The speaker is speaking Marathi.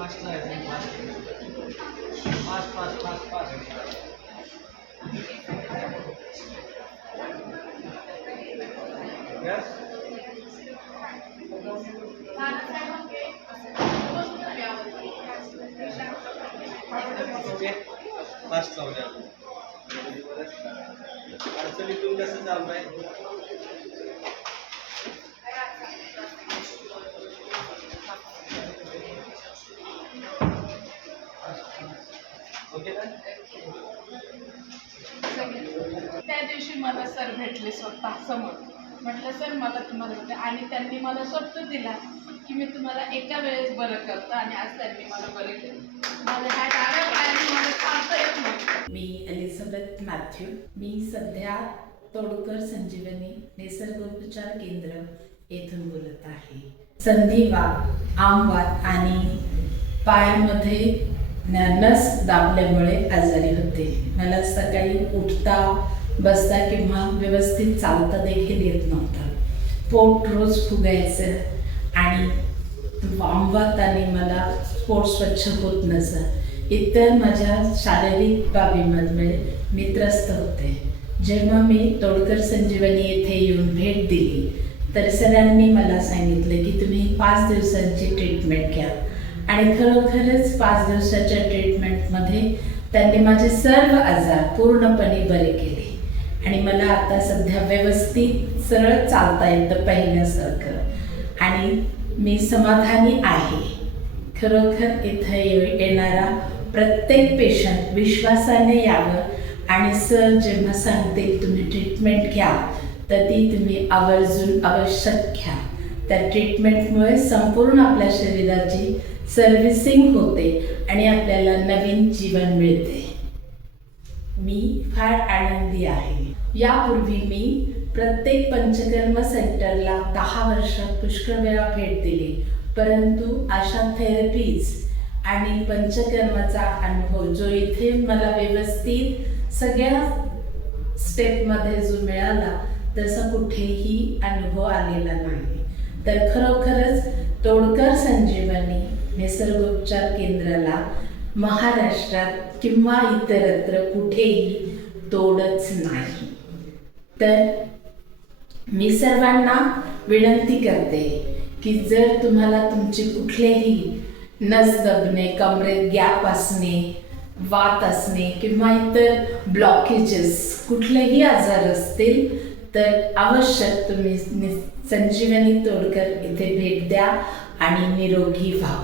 फास्ट आहे fast fast fast fast yes okay fast जाऊ द्या अडचणीतून कसं चालू आहे ओके ना त्या दिवशी मला सर भेटले स्वतः समोर. म्हटलं सर मला तुम्हाला भेटलं आणि त्यांनी मला शब्द दिला की मी तुम्हाला एका वेळेस बरं करतो आणि आज त्यांनी मला बरं केलं. मला ह्या डाव्या पायाने मला चालता येत नव्हतं. मी एलिझाबेथ मॅथ्यू. मी सध्या तोडकर संजीवनी निसर्गोपचार केंद्र येथून बोलत आहे. संधिवात, आमवात आणि पायामध्ये नस दाबल्यामुळे आजारी होते. मला सकाळी उठता बसता किंवा व्यवस्थित चालता देखील येत नव्हतं. पोट रोज फुगायचं आणि आमवाताने मला पोट स्वच्छ होत नसं. इतर माझ्या शारीरिक बाबीमध्ये मी त्रस्त होते. जेव्हा मी तोडकर संजीवनी येथे येऊन भेट दिली तर सरांनी मला सांगितलं की तुम्ही 5 दिवसांची ट्रीटमेंट घ्या आणि खरोखरच 5 दिवसाच्या ट्रीटमेंटमध्ये त्यांनी माझे सर्व आजार पूर्णपणे बरे केले आणि मला आता सध्या व्यवस्थित सरळ चालता येतं पहिल्यासारखं आणि मी समाधानी आहे. खरोखर इथं येणारा प्रत्येक पेशंट विश्वासाने यावं आणि सर जेव्हा सांगतील तुम्ही ट्रीटमेंट घ्या तर ती तुम्ही आवर्जून आवश्यक घ्या. त्या ट्रीटमेंटमुळे संपूर्ण आपल्या शरीराची सर्व्हिसिंग होते आणि आपल्याला नवीन जीवन मिळते. मी फार आनंदी आहे. यापूर्वी मी प्रत्येक पंचकर्म सेंटरला 10 वर्षात पुष्कळ वेळा भेट दिली, परंतु अशा थेरपीज आणि पंचकर्माचा अनुभव जो इथे मला व्यवस्थित सगळ्या स्टेपमध्ये जो मिळाला तसा कुठेही अनुभव आलेला नाही. तर खरोखरच तोडकर संजीवनी निसर्गोपचार केंद्राला महाराष्ट्रात किंवा इतरत्र कुठेही तोडच नाही. तर मी सर्वांना विनंती करते की जर तुम्हाला तुमचे कुठलेही नस दबणे, कमरेत गॅप असणे, वात असणे किंवा इतर ब्लॉकेजेस कुठलेही आजार असतील तर आवश्यक तुम्ही संजीवनी तोडकर इथे भेट द्या आणि निरोगी व्हा.